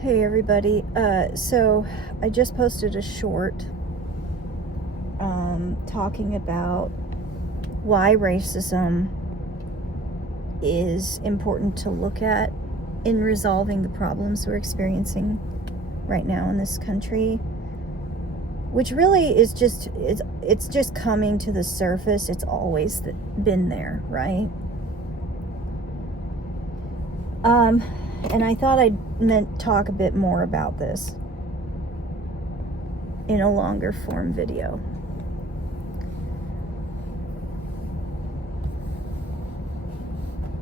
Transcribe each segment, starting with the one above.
Hey everybody, so I just posted a short talking about why racism is important to look at in resolving the problems we're experiencing right now in this country, which really is it's just coming to the surface. It's always been there, right? And I thought I'd meant talk a bit more about this in a longer form video.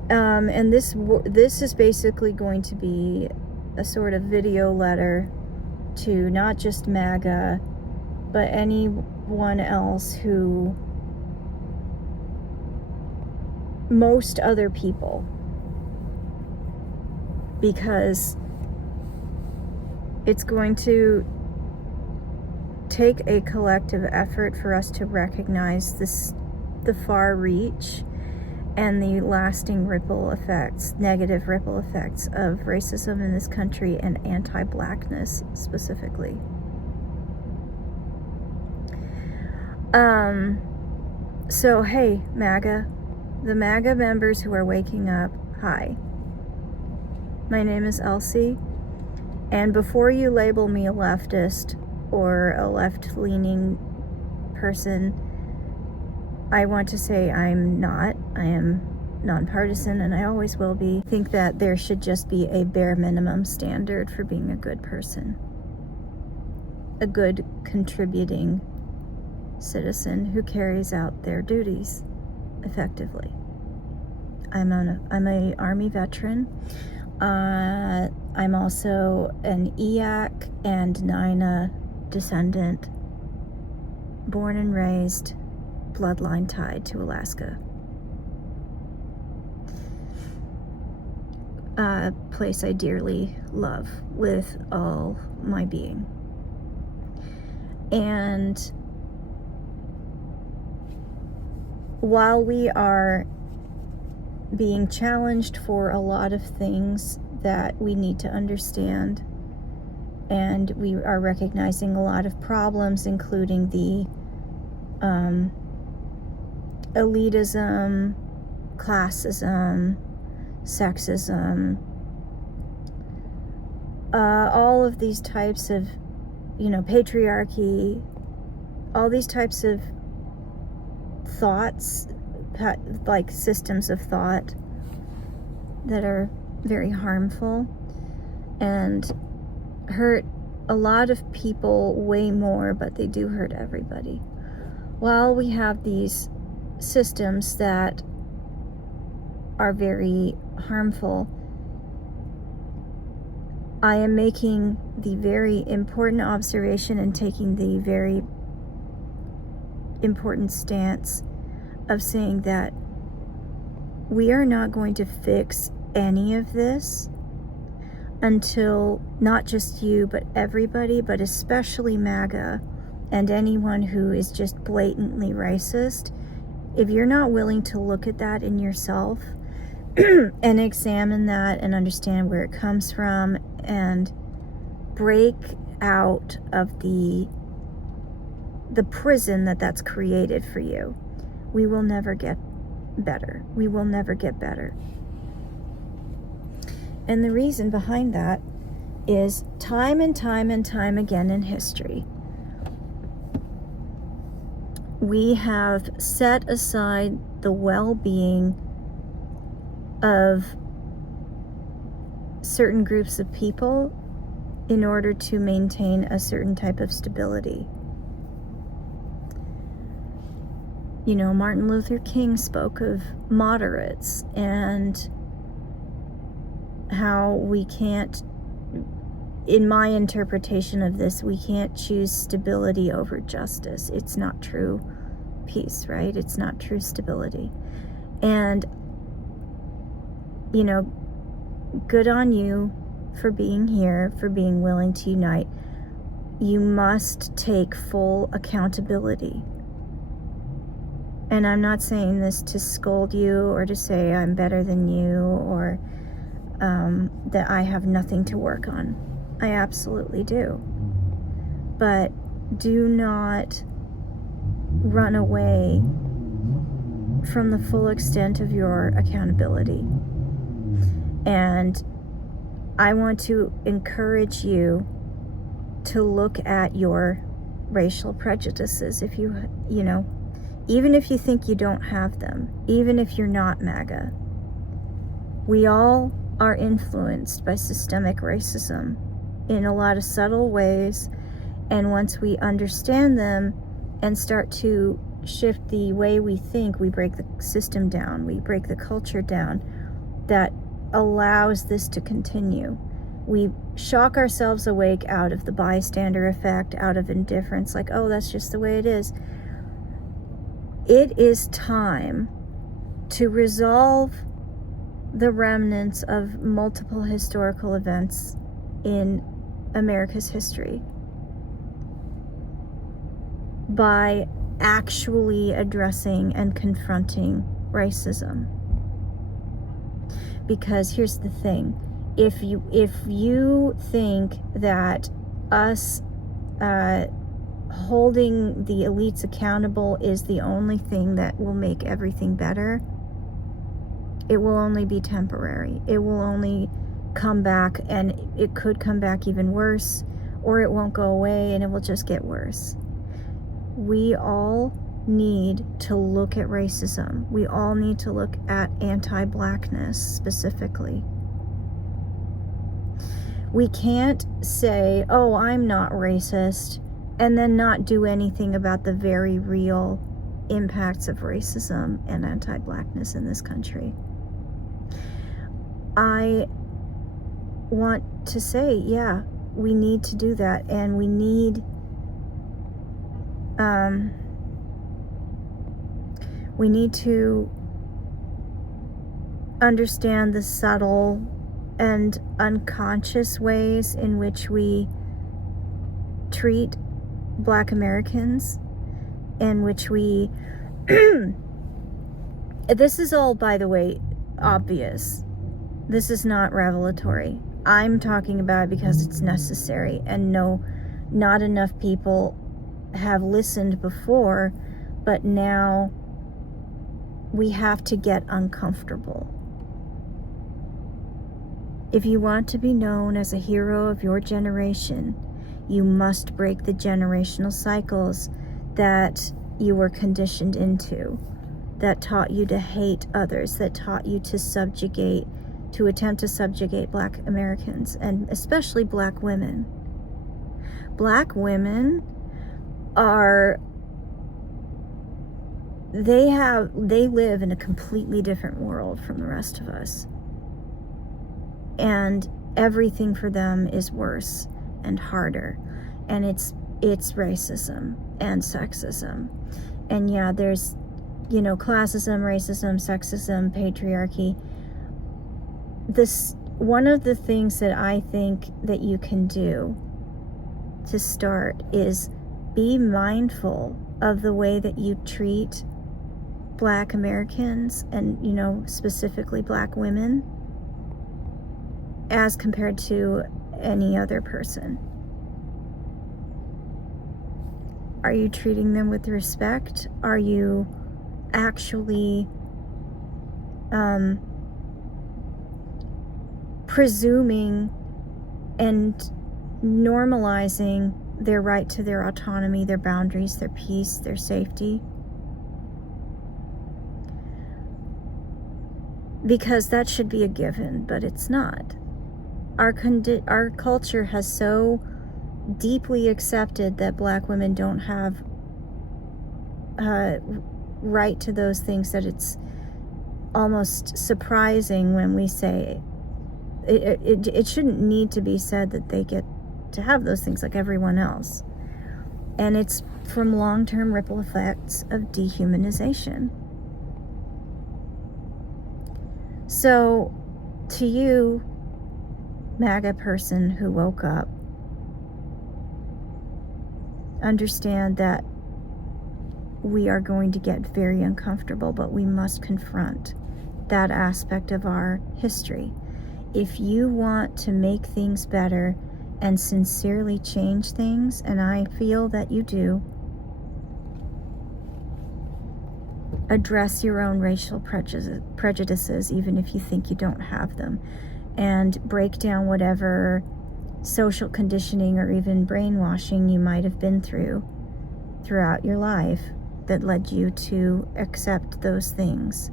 And this is basically going to be a sort of video letter to not just MAGA, but anyone else who, most other people, because it's going to take a collective effort for us to recognize the far reach and the lasting negative ripple effects of racism in this country and anti-blackness specifically. So hey, MAGA, the MAGA members who are waking up, hi. My name is Elsie, and before you label me a leftist or a left-leaning person, I want to say I'm not. I am nonpartisan, and I always will be. I think that there should just be a bare minimum standard for being a good person, a good contributing citizen who carries out their duties effectively. I'm a Army veteran. I'm also an EAC and NINA descendant, born and raised, bloodline tied to Alaska. A place I dearly love with all my being. And while we are being challenged for a lot of things that we need to understand, and we are recognizing a lot of problems, including the elitism, classism, sexism, all of these types of, patriarchy, all these types of thoughts, like systems of thought that are very harmful and hurt a lot of people way more, but they do hurt everybody. While we have these systems that are very harmful, I am making the very important observation and taking the very important stance of saying that we are not going to fix any of this until not just you, but everybody, but especially MAGA and anyone who is just blatantly racist. If you're not willing to look at that in yourself and examine that and understand where it comes from and break out of the prison that's created for you, we will never get better. We will never get better. And the reason behind that is time and time and time again in history, we have set aside the well-being of certain groups of people in order to maintain a certain type of stability. Martin Luther King spoke of moderates and how we can't, in my interpretation of this, we can't choose stability over justice. It's not true peace, right? It's not true stability. And, good on you for being here, for being willing to unite. You must take full accountability. And I'm not saying this to scold you or to say I'm better than you or that I have nothing to work on. I absolutely do. But do not run away from the full extent of your accountability. And I want to encourage you to look at your racial prejudices if you know, even if you think you don't have them, even if you're not MAGA. We all are influenced by systemic racism in a lot of subtle ways, and once we understand them and start to shift the way we think, we break the system down, we break the culture down that allows this to continue. We shock ourselves awake out of the bystander effect, out of indifference, like, oh, that's just the way it is. It is time to resolve the remnants of multiple historical events in America's history by actually addressing and confronting racism. Because here's the thing, if you think that us holding the elites accountable is the only thing that will make everything better, it will only be temporary. It will only come back, and it could come back even worse, or it won't go away and it will just get worse. We all need to look at racism. We all need to look at anti-blackness specifically. We can't say, oh, I'm not racist, and then not do anything about the very real impacts of racism and anti-blackness in this country. I want to say, yeah, we need to do that, and we need to understand the subtle and unconscious ways in which we treat Black Americans, in which we this is all, by the way, obvious. This is not revelatory. I'm talking about it because it's necessary, and no, not enough people have listened before, but now we have to get uncomfortable. If you want to be known as a hero of your generation, you must break the generational cycles that you were conditioned into, that taught you to hate others, that taught you to attempt to subjugate Black Americans, and especially Black women. Black women they live in a completely different world from the rest of us. And everything for them is worse and harder. And it's racism and sexism. And yeah, there's, classism, racism, sexism, patriarchy. One of the things that I think that you can do to start is be mindful of the way that you treat Black Americans and, specifically Black women as compared to any other person. Are you treating them with respect? Are you actually presuming and normalizing their right to their autonomy, their boundaries, their peace, their safety? Because that should be a given, but it's not. Our culture has so deeply accepted that Black women don't have right to those things that it's almost surprising when we say it shouldn't need to be said that they get to have those things like everyone else. And it's from long-term ripple effects of dehumanization. So, to you, MAGA person who woke up, understand that we are going to get very uncomfortable, but we must confront that aspect of our history. If you want to make things better, and sincerely change things, and I feel that you do, address your own racial prejudices, even if you think you don't have them, and break down whatever social conditioning or even brainwashing you might have been throughout your life that led you to accept those things.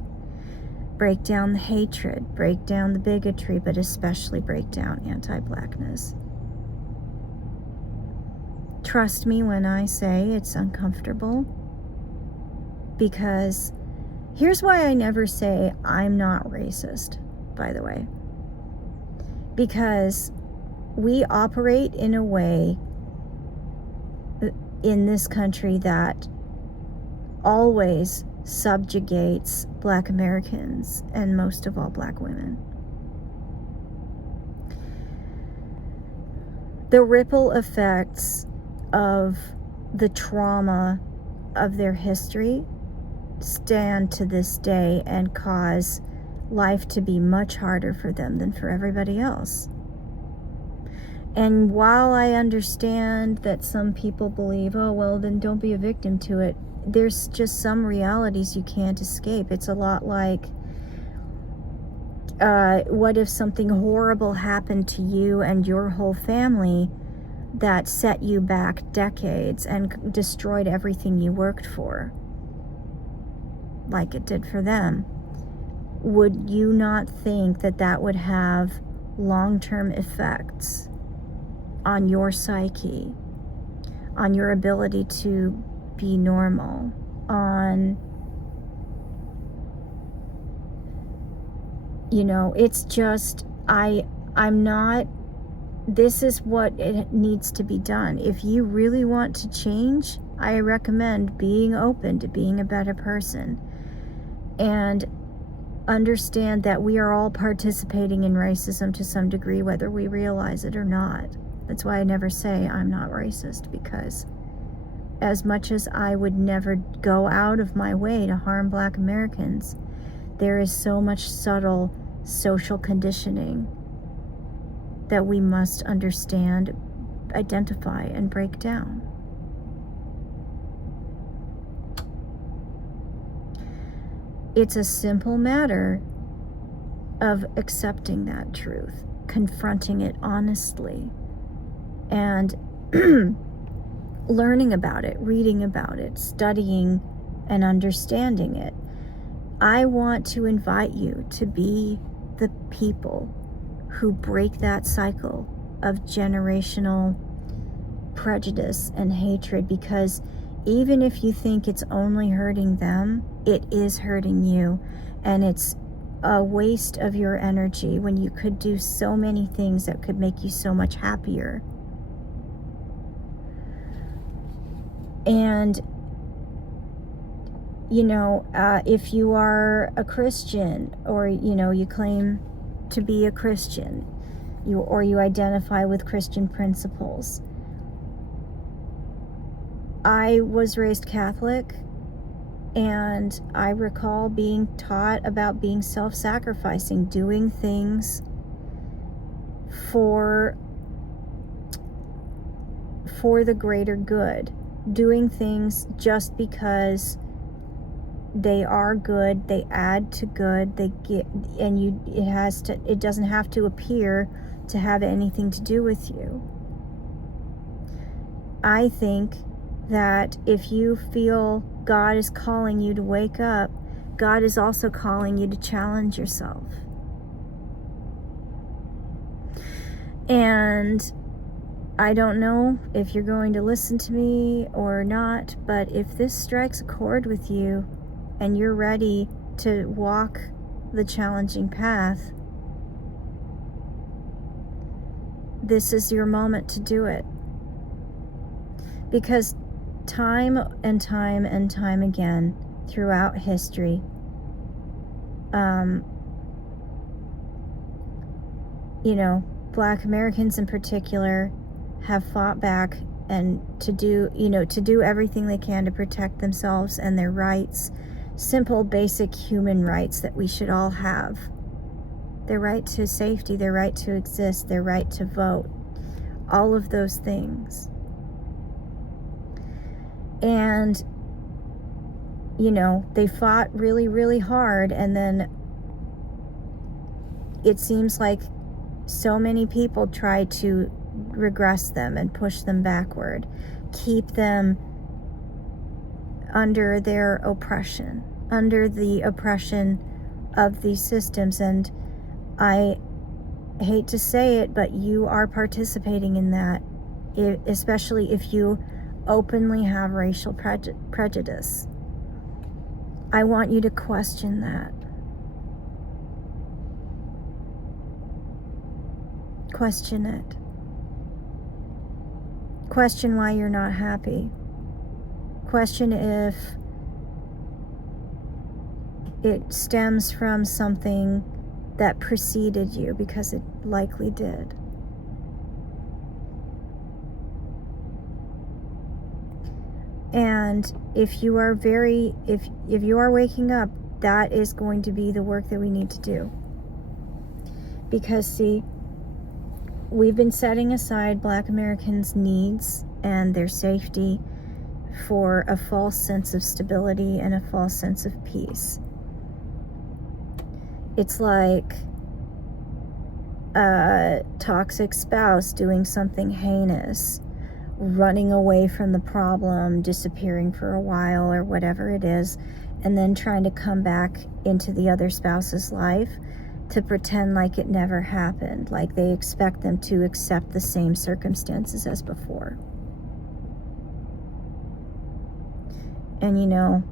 Break down the hatred, break down the bigotry, but especially break down anti-Blackness. Trust me when I say it's uncomfortable, because here's why I never say I'm not racist, by the way. Because we operate in a way in this country that always subjugates Black Americans, and most of all Black women. The ripple effects of the trauma of their history stand to this day and cause life to be much harder for them than for everybody else. And while I understand that some people believe, oh, well, then don't be a victim to it, there's just some realities you can't escape. It's a lot like, what if something horrible happened to you and your whole family that set you back decades and destroyed everything you worked for, like it did for them? Would you not think that that would have long-term effects on your psyche, on your ability to be normal, on, it's just, I'm not, this is what it needs to be done. If you really want to change, I recommend being open to being a better person, and understand that we are all participating in racism to some degree, whether we realize it or not. That's why I never say I'm not racist, because as much as I would never go out of my way to harm Black Americans, there is so much subtle social conditioning that we must understand, identify, and break down. It's a simple matter of accepting that truth, confronting it honestly, and learning about it, reading about it, studying and understanding it. I want to invite you to be the people who break that cycle of generational prejudice and hatred, because even if you think it's only hurting them, it is hurting you, and it's a waste of your energy when you could do so many things that could make you so much happier. And if you are a Christian, or you claim to be a Christian, you identify with Christian principles. I was raised Catholic, and I recall being taught about being self-sacrificing, doing things for the greater good, doing things just because they are good, they add to good, they get, and it doesn't have to appear to have anything to do with you. I think that if you feel God is calling you to wake up, God is also calling you to challenge yourself. And I don't know if you're going to listen to me or not, but if this strikes a chord with you and you're ready to walk the challenging path, this is your moment to do it. Because time and time and time again throughout history, Black Americans in particular have fought back and to do everything they can to protect themselves and their rights, simple, basic human rights that we should all have. Their right to safety, their right to exist, their right to vote, all of those things. And, you know, they fought really, really hard, and then it seems like so many people try to regress them and push them backward, keep them under their oppression, under the oppression of these systems. And I hate to say it, but you are participating in that, especially if you openly have racial prejudice. I want you to question that. Question it. Question why you're not happy. Question if it stems from something that preceded you, because it likely did. And if you are if you are waking up, that is going to be the work that we need to do. Because see, we've been setting aside Black Americans' needs and their safety for a false sense of stability and a false sense of peace. It's like a toxic spouse doing something heinous, running away from the problem, disappearing for a while or whatever it is, and then trying to come back into the other spouse's life to pretend like it never happened, like they expect them to accept the same circumstances as before. And you know,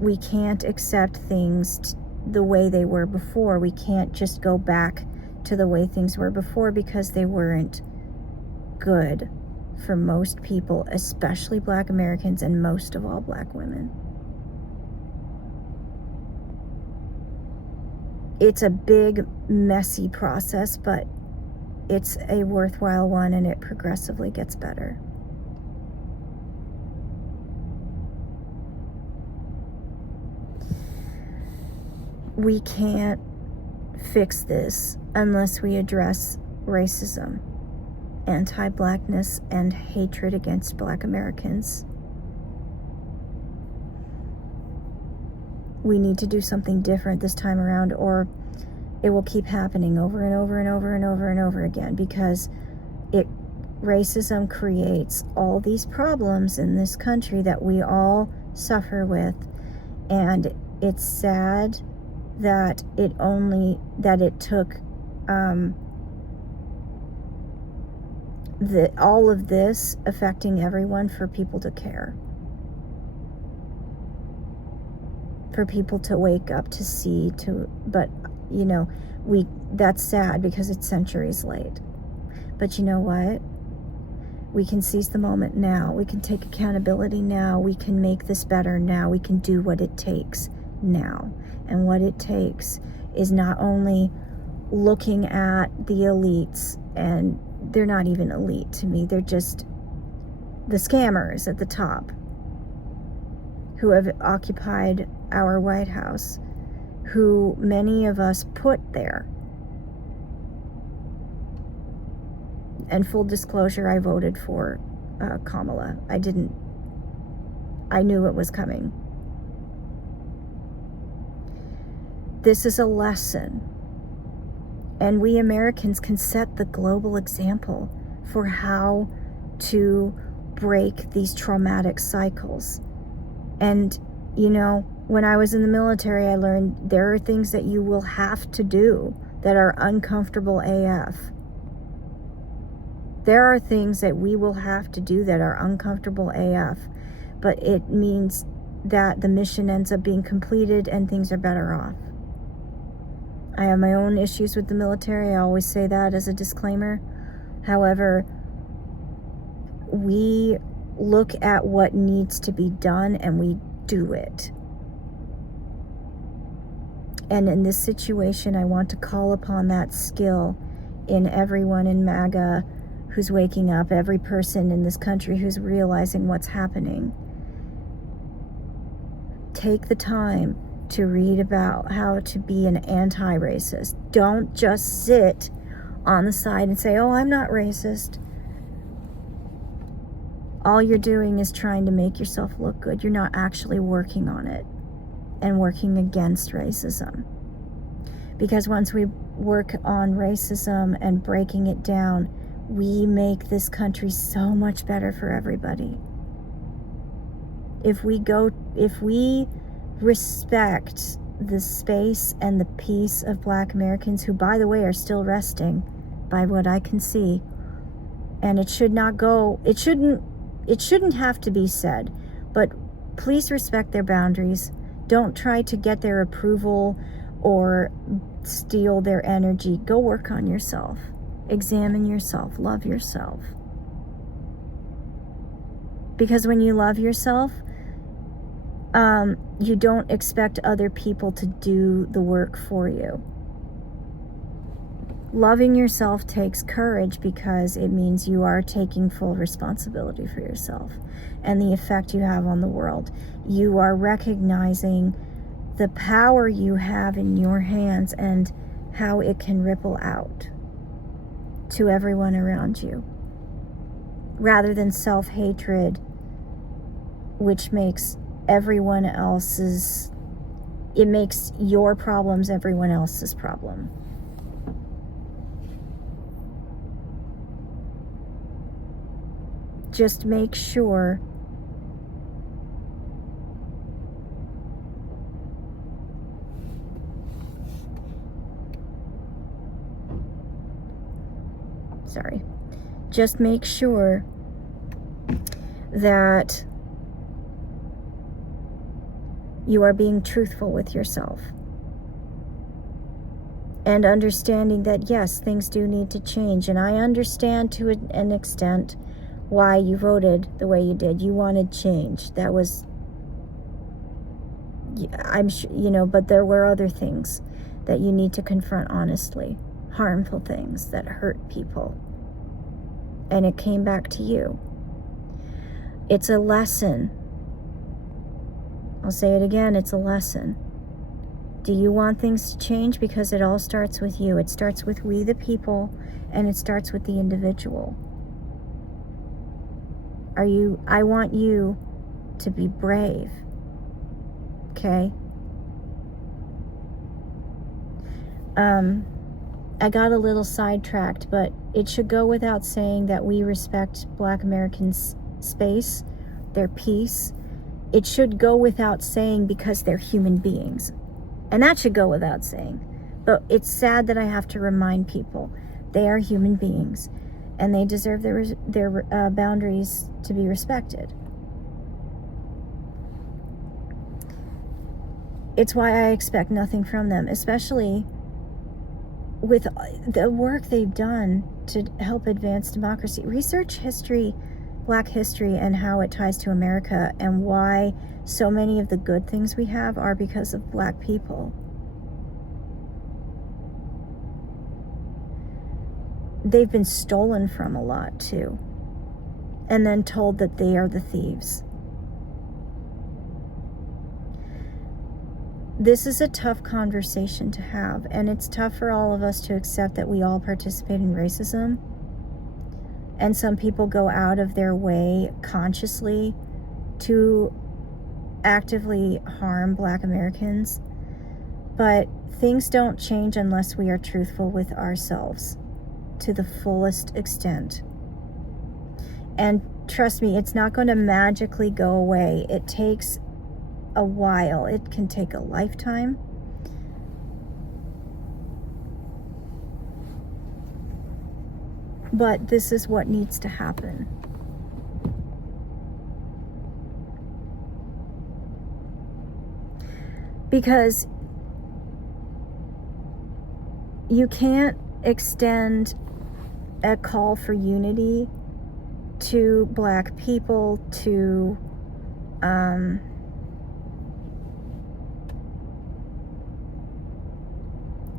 we can't accept things the way they were before. We can't just go back to the way things were before, because they weren't good for most people, especially Black Americans, and most of all Black women. It's a big, messy process, but it's a worthwhile one, and it progressively gets better. We can't fix this unless we address racism, anti-Blackness, and hatred against Black Americans. We need to do something different this time around, or it will keep happening over and over and over and over and over again, because racism creates all these problems in this country that we all suffer with. And it's sad that it took all of this affecting everyone for people to care, for people to wake up, to see, but you know, that's sad because it's centuries late. But you know what? We can seize the moment now. We can take accountability now. We can make this better now. We can do what it takes now. And what it takes is not only looking at the elites, and they're not even elite to me, they're just the scammers at the top who have occupied our White House, who many of us put there. And full disclosure, I voted for Kamala. I knew it was coming. This is a lesson. And we Americans can set the global example for how to break these traumatic cycles. And, you know, when I was in the military, I learned there are things that you will have to do that are uncomfortable AF. There are things that we will have to do that are uncomfortable AF, but it means that the mission ends up being completed and things are better off. I have my own issues with the military. I always say that as a disclaimer. However, we look at what needs to be done and we do it. And in this situation, I want to call upon that skill in everyone in MAGA who's waking up, every person in this country who's realizing what's happening. Take the time to read about how to be an anti-racist. Don't just sit on the side and say, oh, I'm not racist. All you're doing is trying to make yourself look good. You're not actually working on it and working against racism. Because once we work on racism and breaking it down, we make this country so much better for everybody. If we respect the space and the peace of Black Americans, who, by the way, are still resting, by what I can see, and it shouldn't have to be said, but please respect their boundaries. Don't try to get their approval or steal their energy. Go work on yourself. Examine yourself. Love yourself. Because when you love yourself, you don't expect other people to do the work for you. Loving yourself takes courage, because it means you are taking full responsibility for yourself and the effect you have on the world. You are recognizing the power you have in your hands and how it can ripple out to everyone around you, rather than self-hatred, which makes it makes your problems everyone else's problem. Just make sure just make sure that you are being truthful with yourself and understanding that, yes, things do need to change. And I understand to an extent why you voted the way you did. You wanted change. That was, I'm sure, but there were other things that you need to confront honestly, harmful things that hurt people. And it came back to you. It's a lesson. I'll say it again, it's a lesson. Do you want things to change? Because it all starts with you. It starts with we the people, and it starts with the individual. I want you to be brave. Okay? I got a little sidetracked, but it should go without saying that we respect Black Americans' space, their peace. It should go without saying because they're human beings. And that should go without saying. But it's sad that I have to remind people they are human beings and they deserve their boundaries to be respected. It's why I expect nothing from them, especially with the work they've done to help advance democracy. Research history, Black history, and how it ties to America, and why so many of the good things we have are because of Black people. They've been stolen from a lot too, and then told that they are the thieves. This is a tough conversation to have, and it's tough for all of us to accept that we all participate in racism. And some people go out of their way consciously to actively harm Black Americans. But things don't change unless we are truthful with ourselves to the fullest extent. And trust me, it's not going to magically go away. It takes a while. It can take a lifetime. But this is what needs to happen. Because you can't extend a call for unity to Black people, to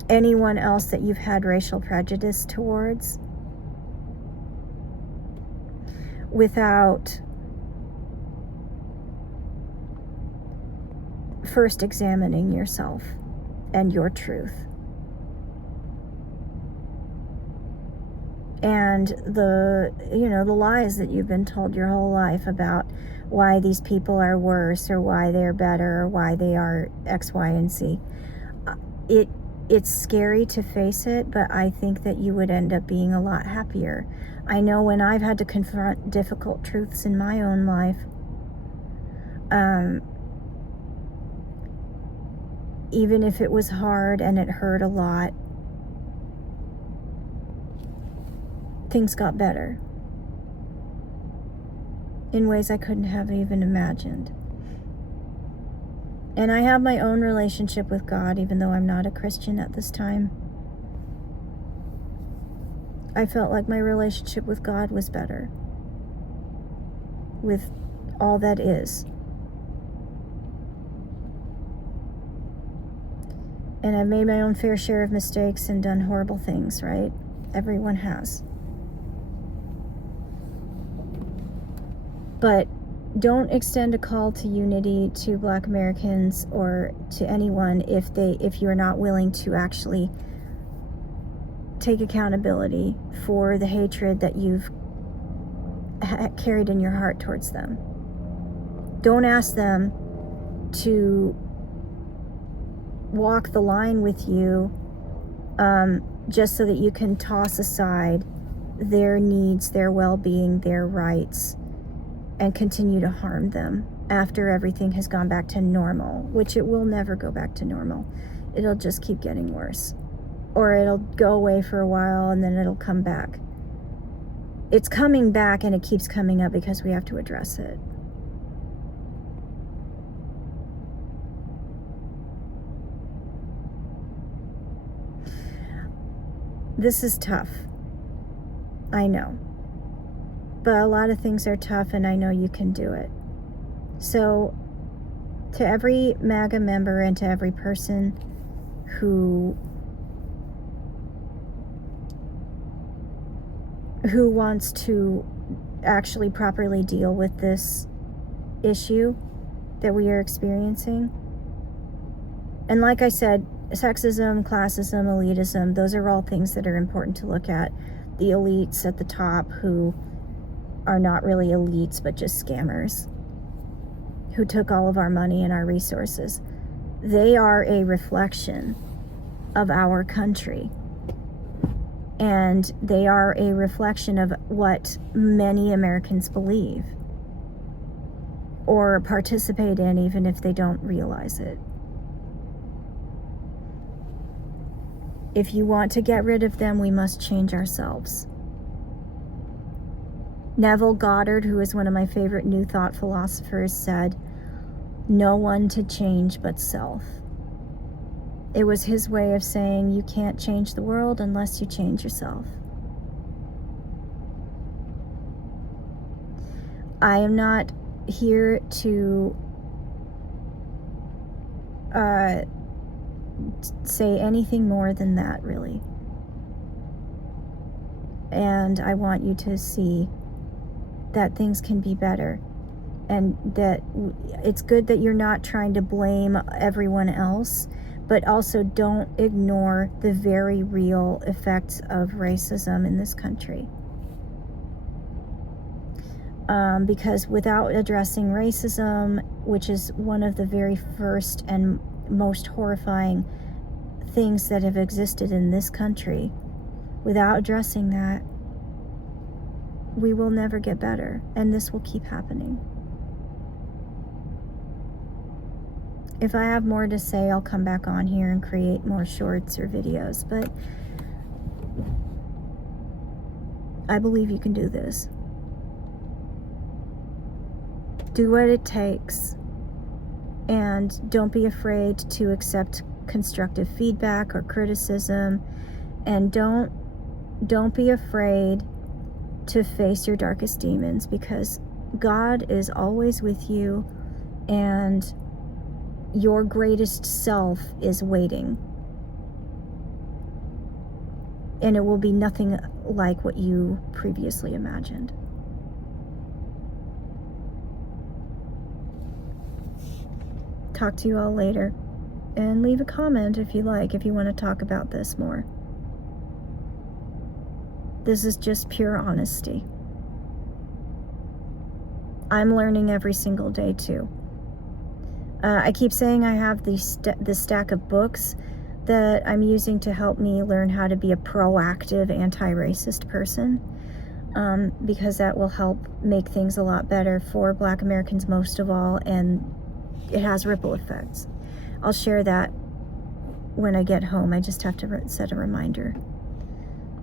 anyone else that you've had racial prejudice towards, without first examining yourself and your truth. and the lies that you've been told your whole life about why these people are worse or why they're better or why they are X, Y, and Z. It's scary to face it, but I think that you would end up being a lot happier. I know when I've had to confront difficult truths in my own life, even if it was hard and it hurt a lot, things got better in ways I couldn't have even imagined. And I have my own relationship with God, even though I'm not a Christian at this time. I felt like my relationship with God was better, with all that is. And I've made my own fair share of mistakes and done horrible things, right? Everyone has. But don't extend a call to unity to Black Americans or to anyone if you're not willing to actually take accountability for the hatred that you've carried in your heart towards them. Don't ask them to walk the line with you just so that you can toss aside their needs, their well-being, their rights, and continue to harm them after everything has gone back to normal, which it will never go back to normal. It'll just keep getting worse. Or it'll go away for a while and then it'll come back. It's coming back and it keeps coming up because we have to address it. This is tough. I know. But a lot of things are tough, and I know you can do it. So, to every MAGA member and to every person who wants to actually properly deal with this issue that we are experiencing, and like I said, sexism, classism, elitism, those are all things that are important to look at. The elites at the top who are not really elites, but just scammers who took all of our money and our resources. They are a reflection of our country. And they are a reflection of what many Americans believe or participate in, even if they don't realize it. If you want to get rid of them, we must change ourselves. Neville Goddard, who is one of my favorite New Thought philosophers, said, "No one to change but self." It was his way of saying you can't change the world unless you change yourself. I am not here to say anything more than that, really. And I want you to see that things can be better, and that it's good that you're not trying to blame everyone else, but also don't ignore the very real effects of racism in this country. Because without addressing racism, which is one of the very first and most horrifying things that have existed in this country, without addressing that, we will never get better, and this will keep happening. If I have more to say, I'll come back on here and create more shorts or videos, but I believe you can do this. Do what it takes, and don't be afraid to accept constructive feedback or criticism, and don't be afraid to face your darkest demons, because God is always with you, and your greatest self is waiting. And it will be nothing like what you previously imagined. Talk to you all later. And leave a comment if you like, if you want to talk about this more. This is just pure honesty. I'm learning every single day too. I keep saying I have the stack of books that I'm using to help me learn how to be a proactive anti-racist person, because that will help make things a lot better for Black Americans most of all, and it has ripple effects. I'll share that when I get home. I just have to set a reminder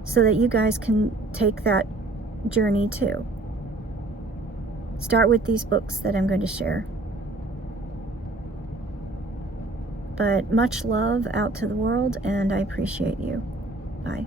so that you guys can take that journey too. Start with these books that I'm going to share. But much love out to the world, and I appreciate you. Bye.